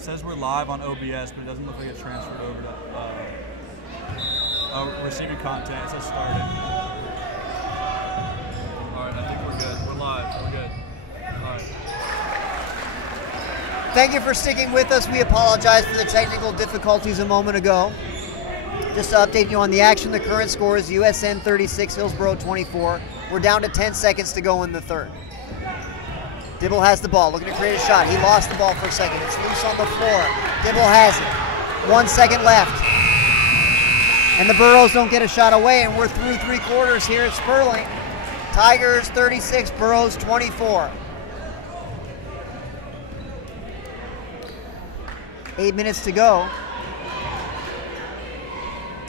It says we're live on OBS, but it doesn't look like it's transferred over to receiving content. It says started. All right, I think we're good. We're live. We're good. All right. Thank you for sticking with us. We apologize for the technical difficulties a moment ago. Just to update you on the action, the current score is USN 36, Hillsboro 24. We're down to 10 seconds to go in the third. Dibble has the ball, looking to create a shot. He lost the ball for a second. It's loose on the floor. Dibble has it. 1 second left. And the Burros don't get a shot away, and we're through 3 quarters here at Sperling. Tigers 36, Burros 24. 8 minutes to go.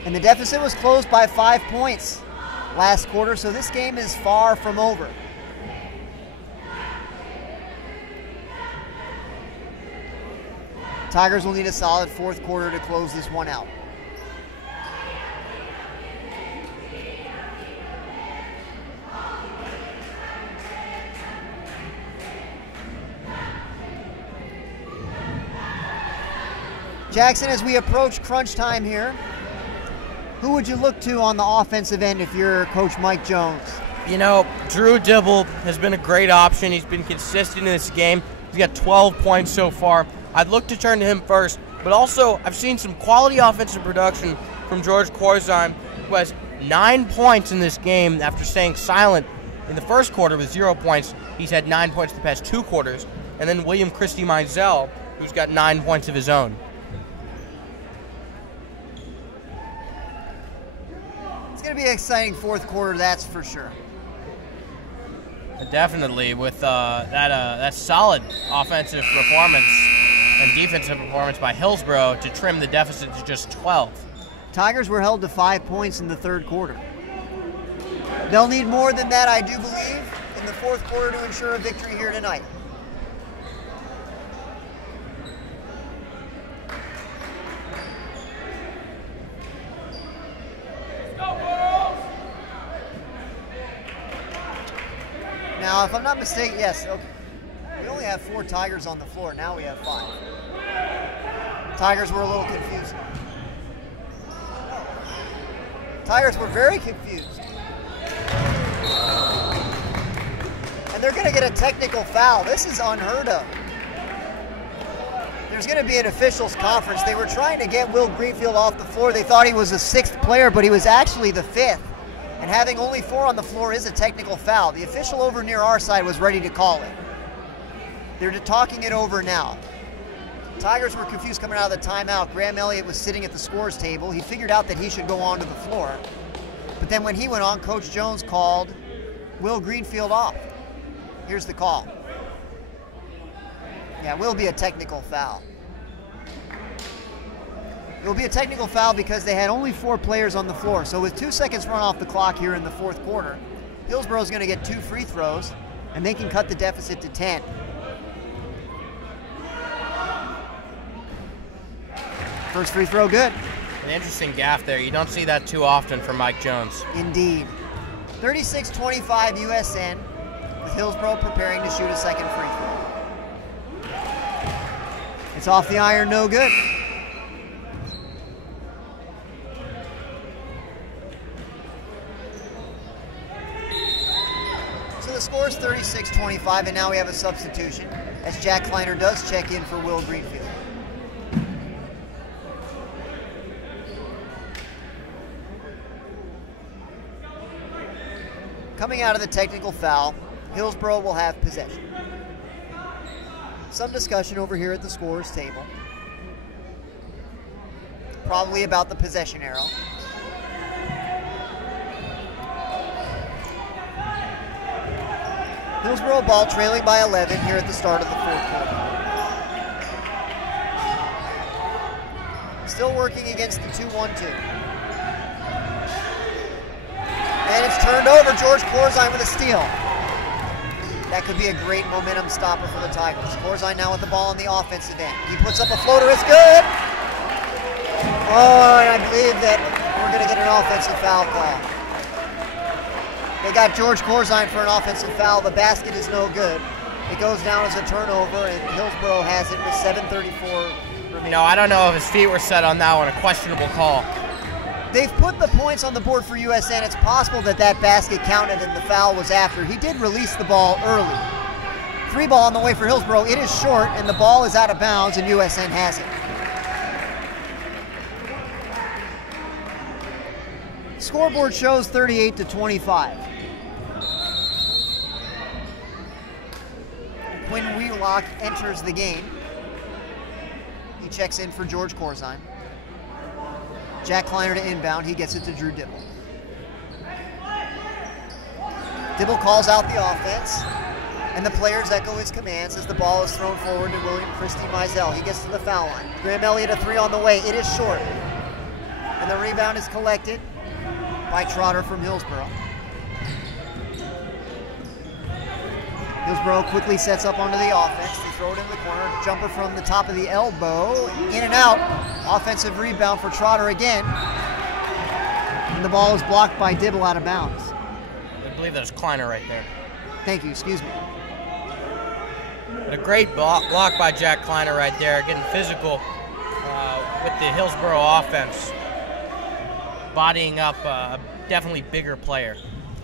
And the deficit was closed by 5 points last quarter, so this game is far from over. Tigers will need a solid fourth quarter to close this one out. Jackson, as we approach crunch time here, who would you look to on the offensive end if you're Coach Mike Jones? You know, Drew Dibble has been a great option. He's been consistent in this game. He's got 12 points so far. I'd look to turn to him first, but also I've seen some quality offensive production from George Corzine, who has 9 points in this game after staying silent in the first quarter with 0 points. He's had 9 points the past 2 quarters. And then William Christie Mizell, who's got 9 points of his own. It's going to be an exciting fourth quarter, that's for sure. Definitely, with that solid offensive performance and defensive performance by Hillsboro to trim the deficit to just 12. Tigers were held to 5 points in the third quarter. They'll need more than that, I do believe, in the fourth quarter to ensure a victory here tonight. Now, if I'm not mistaken, yes, okay. We only have 4 Tigers on the floor. Now we have 5. Tigers were a little confused. Tigers were very confused. And they're going to get a technical foul. This is unheard of. There's going to be an officials conference. They were trying to get Will Greenfield off the floor. They thought he was the 6th player, but he was actually the 5th. And having only 4 on the floor is a technical foul. The official over near our side was ready to call it. They're talking it over now. Tigers were confused coming out of the timeout. Graham Elliott was sitting at the scores table. He figured out that he should go onto the floor. But then when he went on, Coach Jones called Will Greenfield off. Here's the call. Yeah, it will be a technical foul. It will be a technical foul because they had only 4 players on the floor. So with 2 seconds run off the clock here in the fourth quarter, Hillsboro's going to get 2 free throws, and they can cut the deficit to 10. First free throw, good. An interesting gaff there. You don't see that too often from Mike Jones. Indeed. 36-25 USN, with Hillsboro preparing to shoot a second free throw. It's off the iron, no good. So the score is 36-25, and now we have a substitution as Jack Kleiner does check in for Will Greenfield. Coming out of the technical foul, Hillsboro will have possession. Some discussion over here at the scorer's table. Probably about the possession arrow. Hillsboro ball trailing by 11 here at the start of the fourth quarter. Still working against the 2-1-2. And it's turned over. George Corzine with a steal. That could be a great momentum stopper for the Tigers. Corzine now with the ball on the offensive end. He puts up a floater. It's good. Oh, and I believe that we're going to get an offensive foul call. They got George Corzine for an offensive foul. The basket is no good. It goes down as a turnover, and Hillsboro has it with 7:34 remaining. No, I don't know if his feet were set on that one. A questionable call. They've put the points on the board for USN. It's possible that that basket counted and the foul was after. He did release the ball early. 3 ball on the way for Hillsboro. It is short, and the ball is out of bounds, and USN has it. Scoreboard shows 38-25. Quinn Wheelock enters the game. He checks in for George Corzine. Jack Kleiner to inbound. He gets it to Drew Dibble. Dibble calls out the offense, and the players echo his commands as the ball is thrown forward to William Christie Mizell. He gets to the foul line. Graham Elliott a 3 on the way. It is short. And the rebound is collected by Trotter from Hillsboro. Hillsboro quickly sets up onto the offense. They throw it in the corner. Jumper from the top of the elbow. In and out. Offensive rebound for Trotter again. And the ball is blocked by Dibble out of bounds. I believe that was Kleiner right there. Thank you, excuse me. But a great block by Jack Kleiner right there, getting physical with the Hillsboro offense. Bodying up a definitely bigger player.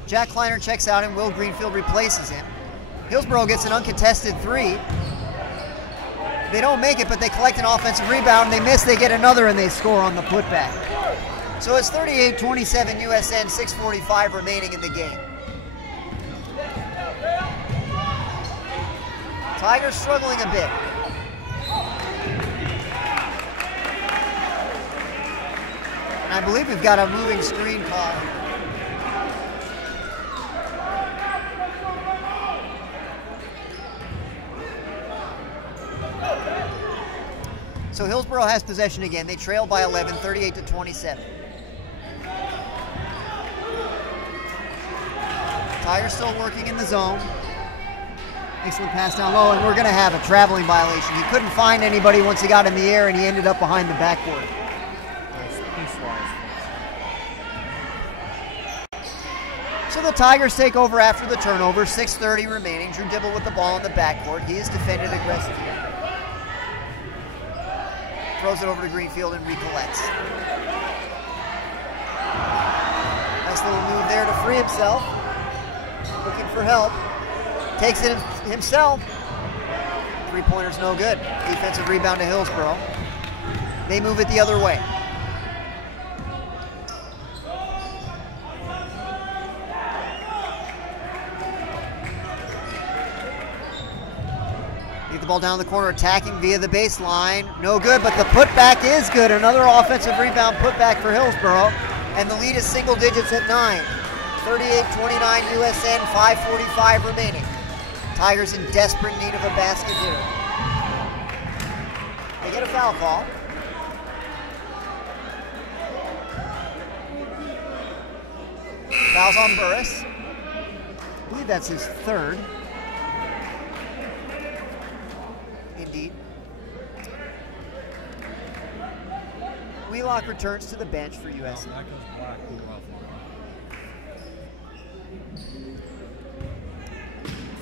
Jack Kleiner checks out and Will Greenfield replaces him. Hillsboro gets an uncontested 3. They don't make it, but they collect an offensive rebound. They miss, they get another, and they score on the putback. So it's 38-27 USN, 6:45 remaining in the game. Tigers struggling a bit. And I believe we've got a moving screen call. So Hillsboro has possession again. They trail by 11, 38-27. Tigers still working in the zone. Excellent pass down low, and we're going to have a traveling violation. He couldn't find anybody once he got in the air, and he ended up behind the backboard. So the Tigers take over after the turnover. 6:30 remaining. Drew Dibble with the ball in the backcourt. He is defended aggressively. Throws it over to Greenfield and recollects. Nice little move there to free himself. Looking for help. Takes it himself. 3-pointer's no good. Defensive rebound to Hillsboro. They move it the other way. Get the ball down the corner, attacking via the baseline. No good, but the putback is good. Another offensive rebound putback for Hillsboro. And the lead is single digits at 9. 38-29 USN, 5:45 remaining. Tigers in desperate need of a basket here. They get a foul call. Foul's on Burris. I believe that's his 3rd. Indeed. Wheelock returns to the bench for USN.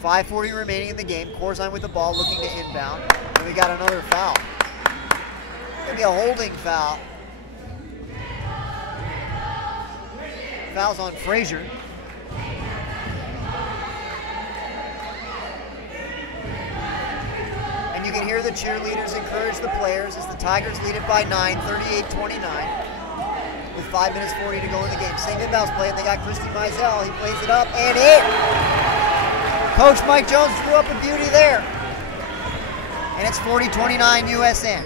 5:40 remaining in the game. Corzine with the ball, looking to inbound. And we got another foul. It's going to be a holding foul. Foul's on Frazier. And you can hear the cheerleaders encourage the players as the Tigers lead it by 9, 38-29. With 5 minutes 40 to go in the game. Same inbounds play, and they got Christie Mizell. He plays it up, and Coach Mike Jones threw up a beauty there. And it's 40-29 USN.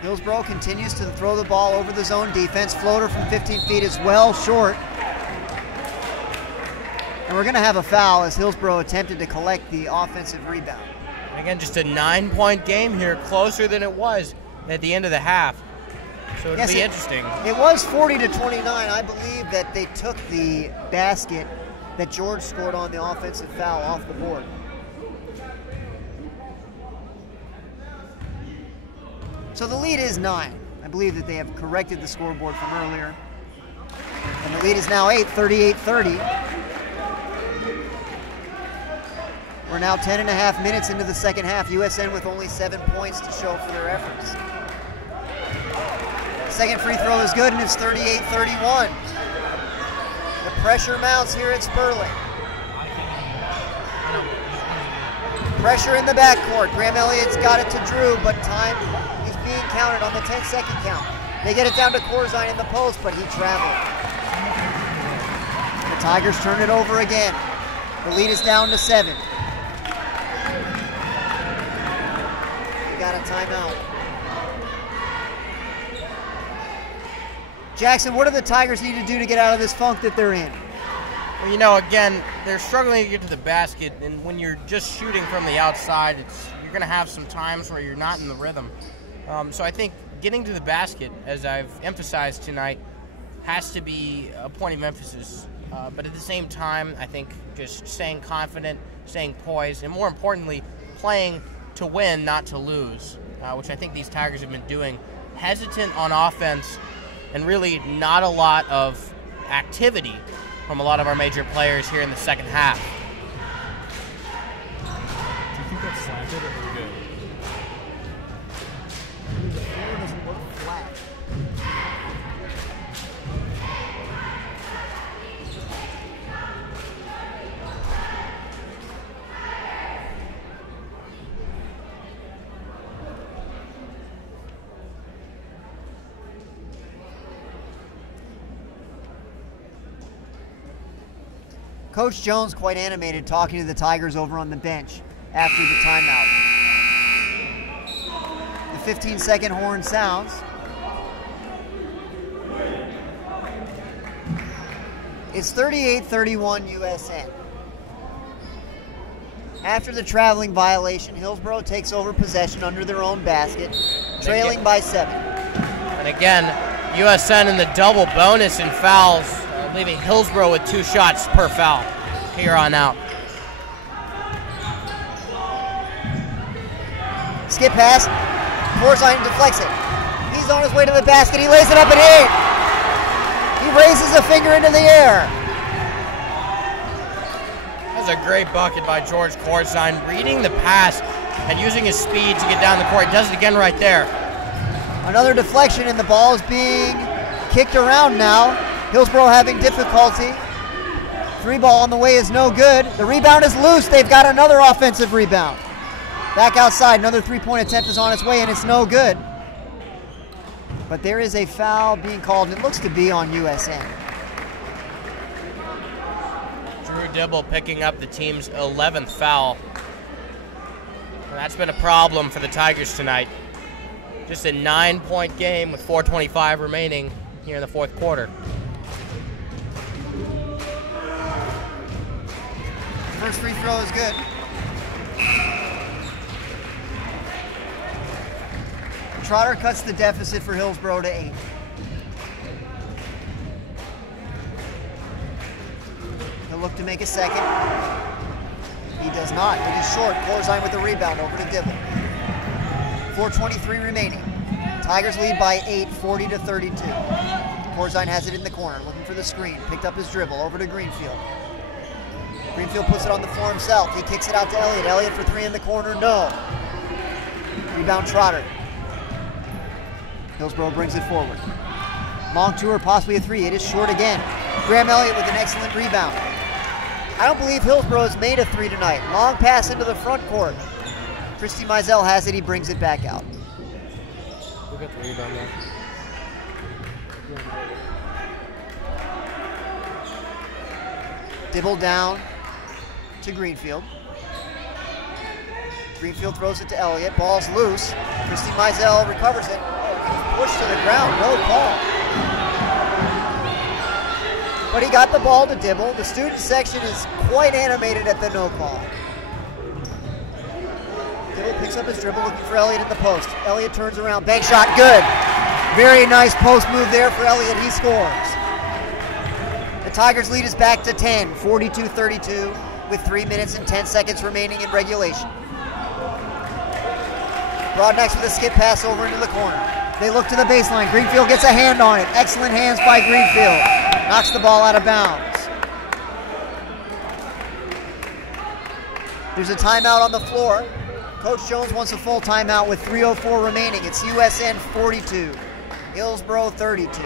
Hillsboro continues to throw the ball over the zone defense. Floater from 15 feet is well short. And we're going to have a foul as Hillsboro attempted to collect the offensive rebound. Again, just a 9-point game here, closer than it was at the end of the half. So it'll be interesting. It was 40-29. I believe that they took the basket that George scored on the offensive foul off the board. So the lead is 9. I believe that they have corrected the scoreboard from earlier. And the lead is now 8, 38-30. We're now 10.5 minutes into the second half. USN with only 7 points to show for their efforts. Second free throw is good, and it's 38-31. The pressure mounts here at Sperling. Pressure in the backcourt. Graham Elliott's got it to Drew, but time is being counted on the 10-second count. They get it down to Corzine in the post, but he traveled. The Tigers turn it over again. The lead is down to 7. We got a timeout. Jackson, what do the Tigers need to do to get out of this funk that they're in? Well, you know, again, they're struggling to get to the basket, and when you're just shooting from the outside, you're going to have some times where you're not in the rhythm. So I think getting to the basket, as I've emphasized tonight, has to be a point of emphasis. But at the same time, I think just staying confident, staying poised, and more importantly, playing to win, not to lose, which I think these Tigers have been doing. Hesitant on offense, and really not a lot of activity from a lot of our major players here in the second half. Do you think that's slanted or good? The floor doesn't look flat. Coach Jones quite animated talking to the Tigers over on the bench after the timeout. The 15-second horn sounds. It's 38-31 USN. After the traveling violation, Hillsboro takes over possession under their own basket, trailing by 7. And again, USN in the double bonus in fouls, leaving Hillsboro with 2 shots per foul here on out. Skip pass. Corzine deflects it. He's on his way to the basket. He lays it up and in. He raises a finger into the air. That's a great bucket by George Corzine, reading the pass and using his speed to get down the court. He does it again right there. Another deflection, and the ball is being kicked around now. Hillsboro having difficulty. 3 ball on the way is no good. The rebound is loose. They've got another offensive rebound. Back outside, another 3-point attempt is on its way, and it's no good. But there is a foul being called, and it looks to be on USN. Drew Dibble picking up the team's 11th foul. And that's been a problem for the Tigers tonight. Just a 9-point game with 4:25 remaining here in the fourth quarter. First free throw is good. Trotter cuts the deficit for Hillsboro to 8. He'll look to make a second. He does not. It is short. Corzine with the rebound over to Dibble. 4:23 remaining. Tigers lead by 8, 40-32. Corzine has it in the corner, looking for the screen. Picked up his dribble, over to Greenfield. Greenfield puts it on the floor himself. He kicks it out to Elliott. Elliott for 3 in the corner, no. Rebound Trotter. Hillsboro brings it forward. Long tour, possibly a 3. It is short again. Graham Elliott with an excellent rebound. I don't believe Hillsboro has made a 3 tonight. Long pass into the front court. Christy Mizell has it. He brings it back out. We'll get the rebound there. Dibble down to Greenfield. Greenfield throws it to Elliott. Ball's loose. Christy Mizell recovers it. Pushed to the ground. No call. But he got the ball to Dibble. The student section is quite animated at the no call. Dibble picks up his dribble, looking for Elliott in the post. Elliott turns around. Bank shot, good. Very nice post move there for Elliott. He scores. The Tigers lead is back to 10, 42-32, with 3 minutes and 10 seconds remaining in regulation. Broadnax with a skip pass over into the corner. They look to the baseline. Greenfield gets a hand on it. Excellent hands by Greenfield. Knocks the ball out of bounds. There's a timeout on the floor. Coach Jones wants a full timeout with 3:04 remaining. It's USN 42, Hillsboro 32.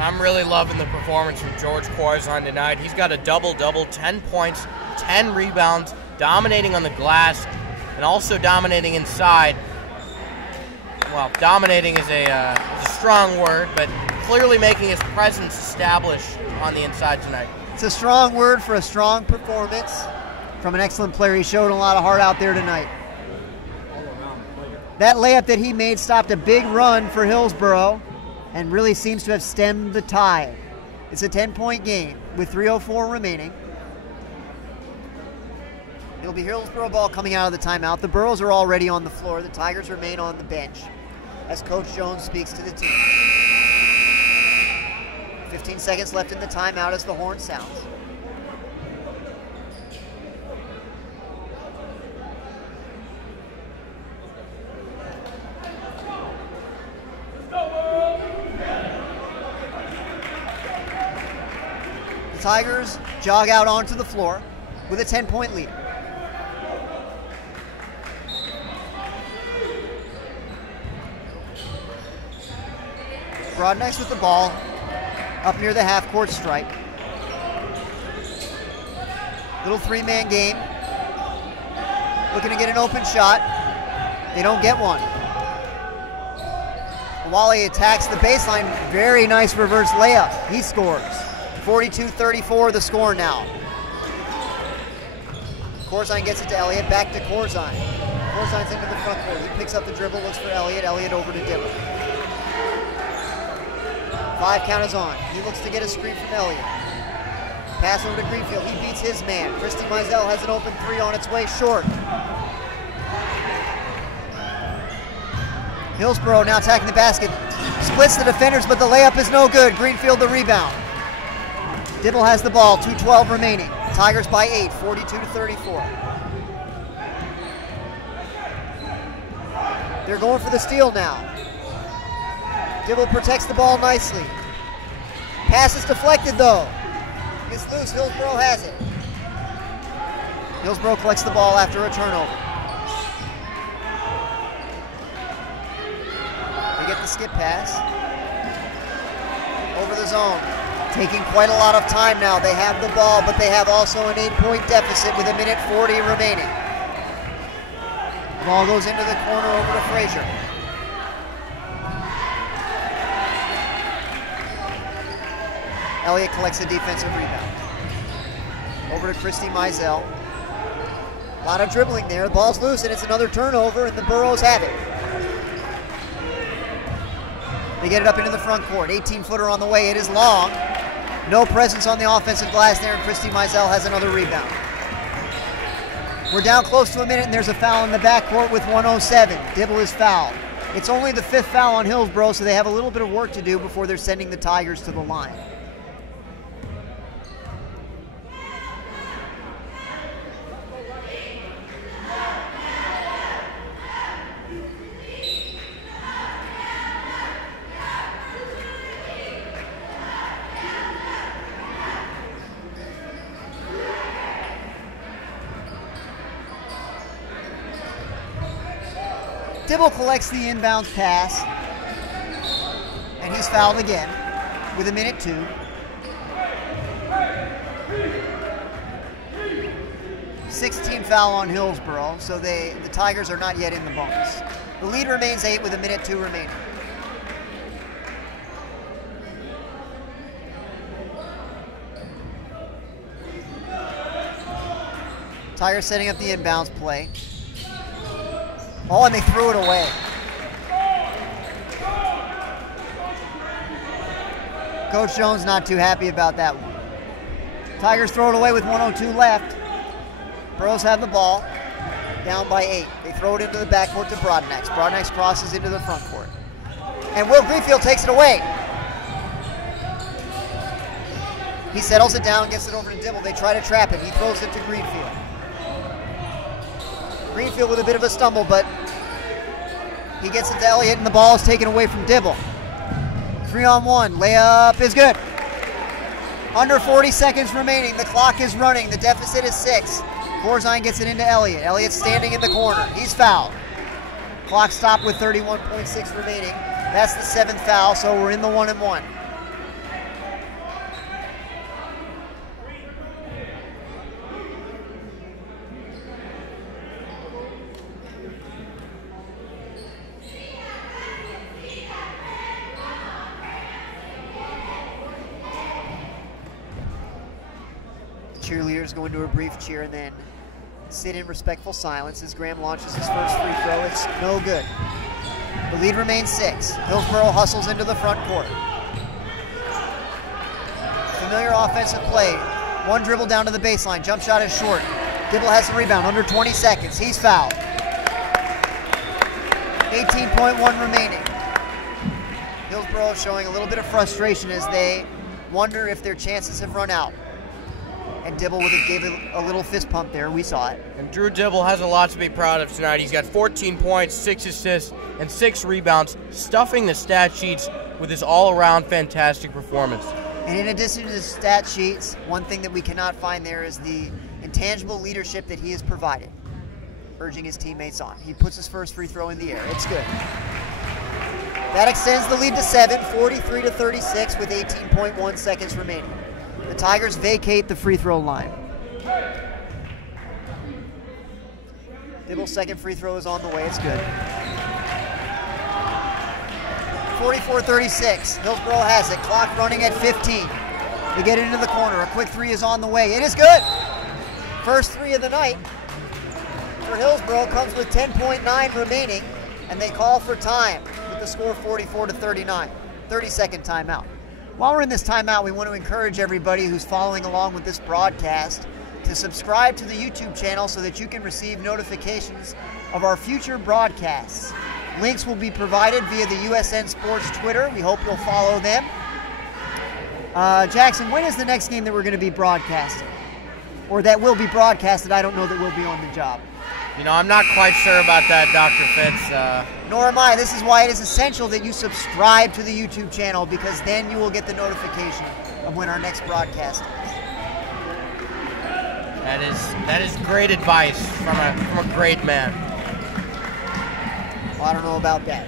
I'm really loving the performance from George Corzine tonight. He's got a double-double, 10 points, 10 rebounds, dominating on the glass, and also dominating inside. Well, dominating is a strong word, but clearly making his presence established on the inside tonight. It's a strong word for a strong performance from an excellent player. He showed a lot of heart out there tonight. That layup that he made stopped a big run for Hillsboro and really seems to have stemmed the tide. It's a 10-point game with 3:04 remaining. It'll be Hillsboro ball coming out of the timeout. The Burros are already on the floor. The Tigers remain on the bench as Coach Jones speaks to the team. 15 seconds left in the timeout as the horn sounds. The Tigers jog out onto the floor with a 10-point lead. Broadnex with the ball up near the half-court stripe. Little three-man game. Looking to get an open shot. They don't get one. Wally attacks the baseline. Very nice reverse layup. He scores. 42-34 the score now. Corzine gets it to Elliott. Back to Corzine. Corzine's into the front court. He picks up the dribble, looks for Elliott. Elliott over to Dibble. 5 count is on. He looks to get a screen from Elliott. Pass over to Greenfield. He beats his man. Christy Mizell has an open three on its way short. Hillsboro now attacking the basket. Splits the defenders, but the layup is no good. Greenfield the rebound. Dibble has the ball. 2:12 remaining. Tigers by 8, 42-34. They're going for the steal now. Dibble protects the ball nicely. Pass is deflected though. It's loose. Hillsboro has it. Hillsboro collects the ball after a turnover. They get the skip pass. Over the zone. Taking quite a lot of time now. They have the ball, but they have also an 8-point deficit with 1:40 remaining. The ball goes into the corner over to Frazier. Elliott collects a defensive rebound. Over to Christy Mizell. A lot of dribbling there. The ball's loose, and it's another turnover, and the Burros have it. They get it up into the front court. 18-footer on the way. It is long. No presence on the offensive glass there, and Christy Mizell has another rebound. We're down close to a minute, and there's a foul in the backcourt with 1:07. Dibble is fouled. It's only the 5th foul on Hillsboro, so they have a little bit of work to do before they're sending the Tigers to the line. Dibble collects the inbounds pass, and he's fouled again with 1:02. 16 foul on Hillsboro, so the Tigers are not yet in the bonus. The lead remains 8 with 1:02 remaining. Tigers setting up the inbounds play. Oh, and they threw it away. Coach Jones not too happy about that one. Tigers throw it away with 1:02 left. Burros have the ball, down by 8. They throw it into the backcourt to Broadnex. Broadnex crosses into the front court. And Will Greenfield takes it away. He settles it down, gets it over to Dibble. They try to trap it. He throws it to Greenfield. Greenfield with a bit of a stumble, but he gets it to Elliott, and the ball is taken away from Dibble. 3-on-1, layup is good. Under 40 seconds remaining, the clock is running, the deficit is 6. Corzine gets it into Elliott. Elliott's standing in the corner, he's fouled. Clock stopped with 31.6 remaining. That's the 7th foul, so we're in the 1-and-1. Cheerleaders go into a brief cheer and then sit in respectful silence as Graham launches his first free throw. It's no good. The lead remains 6. Hillsboro hustles into the front court. Familiar offensive play. One dribble down to the baseline. Jump shot is short. Dibble has the rebound. Under 20 seconds. He's fouled. 18.1 remaining. Hillsboro showing a little bit of frustration as they wonder if their chances have run out. And Dibble gave it a little fist pump there. We saw it. And Drew Dibble has a lot to be proud of tonight. He's got 14 points, 6 assists, and 6 rebounds, stuffing the stat sheets with his all-around fantastic performance. And in addition to the stat sheets, one thing that we cannot find there is the intangible leadership that he has provided, urging his teammates on. He puts his first free throw in the air. It's good. That extends the lead to 7, 43-36 with 18.1 seconds remaining. The Tigers vacate the free throw line. Dibble's second free throw is on the way. It's good. 44-36. Hillsboro has it. Clock running at 15. They get it into the corner. A quick three is on the way. It is good. First three of the night for Hillsboro comes with 10.9 remaining, and they call for time with the score 44-39. 30-second timeout. While we're in this timeout, we want to encourage everybody who's following along with this broadcast to subscribe to the YouTube channel so that you can receive notifications of our future broadcasts. Links will be provided via the USN Sports Twitter. We hope you'll follow them. Jackson, when is the next game that we're going to be broadcasting? Or that will be broadcasted? I don't know that we'll be on the job. You know, I'm not quite sure about that, Dr. Fitz. Nor am I. This is why it is essential that you subscribe to the YouTube channel, because then you will get the notification of when our next broadcast is. That is great advice from a great man. Well, I don't know about that.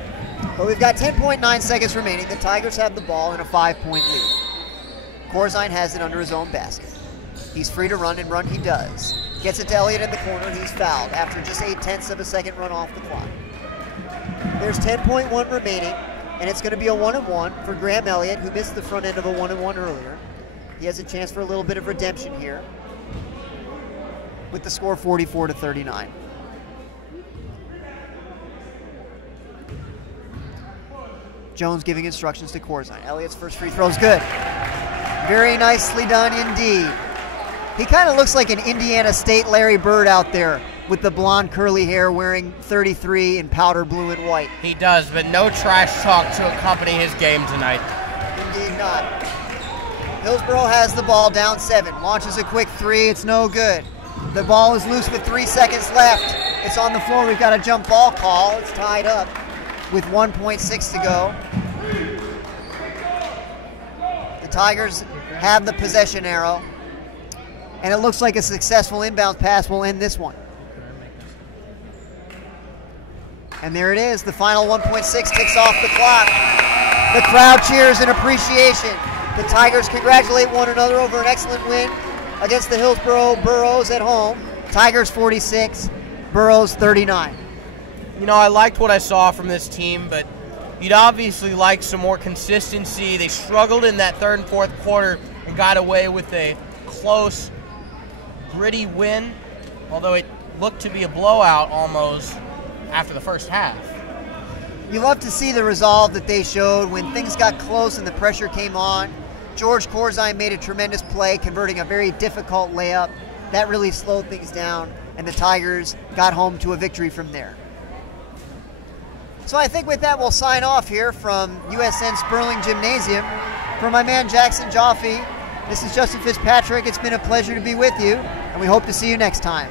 But we've got 10.9 seconds remaining. The Tigers have the ball in a 5-point lead. Corzine has it under his own basket. He's free to run, and run he does. Gets it to Elliott in the corner. He's fouled after just 0.8 of a second run off the clock. There's 10.1 remaining, and it's going to be a 1-and-1 for Graham Elliott, who missed the front end of a 1-and-1 earlier. He has a chance for a little bit of redemption here with the score 44-39. Jones giving instructions to Corzine. Elliott's first free throw is good. Very nicely done indeed. He kind of looks like an Indiana State Larry Bird out there with the blonde curly hair, wearing 33 in powder blue and white. He does, but no trash talk to accompany his game tonight. Indeed not. Hillsboro has the ball down 7. Launches a quick three. It's no good. The ball is loose with 3 seconds left. It's on the floor. We've got a jump ball call. It's tied up with 1.6 to go. The Tigers have the possession arrow, and it looks like a successful inbound pass will end this one. And there it is. The final 1.6 ticks off the clock. The crowd cheers in appreciation. The Tigers congratulate one another over an excellent win against the Hillsboro Burros at home. Tigers 46, Burros 39. You know, I liked what I saw from this team, but you'd obviously like some more consistency. They struggled in that third and fourth quarter and got away with a close, gritty win, although it looked to be a blowout almost after the first half. You love to see the resolve that they showed when things got close and the pressure came on. George Corzine made a tremendous play, converting a very difficult layup. That really slowed things down, and the Tigers got home to a victory from there. So I think with that, we'll sign off here from USN Sperling Gymnasium. For my man Jackson Joffe, this is Justin Fitzpatrick. It's been a pleasure to be with you, and we hope to see you next time.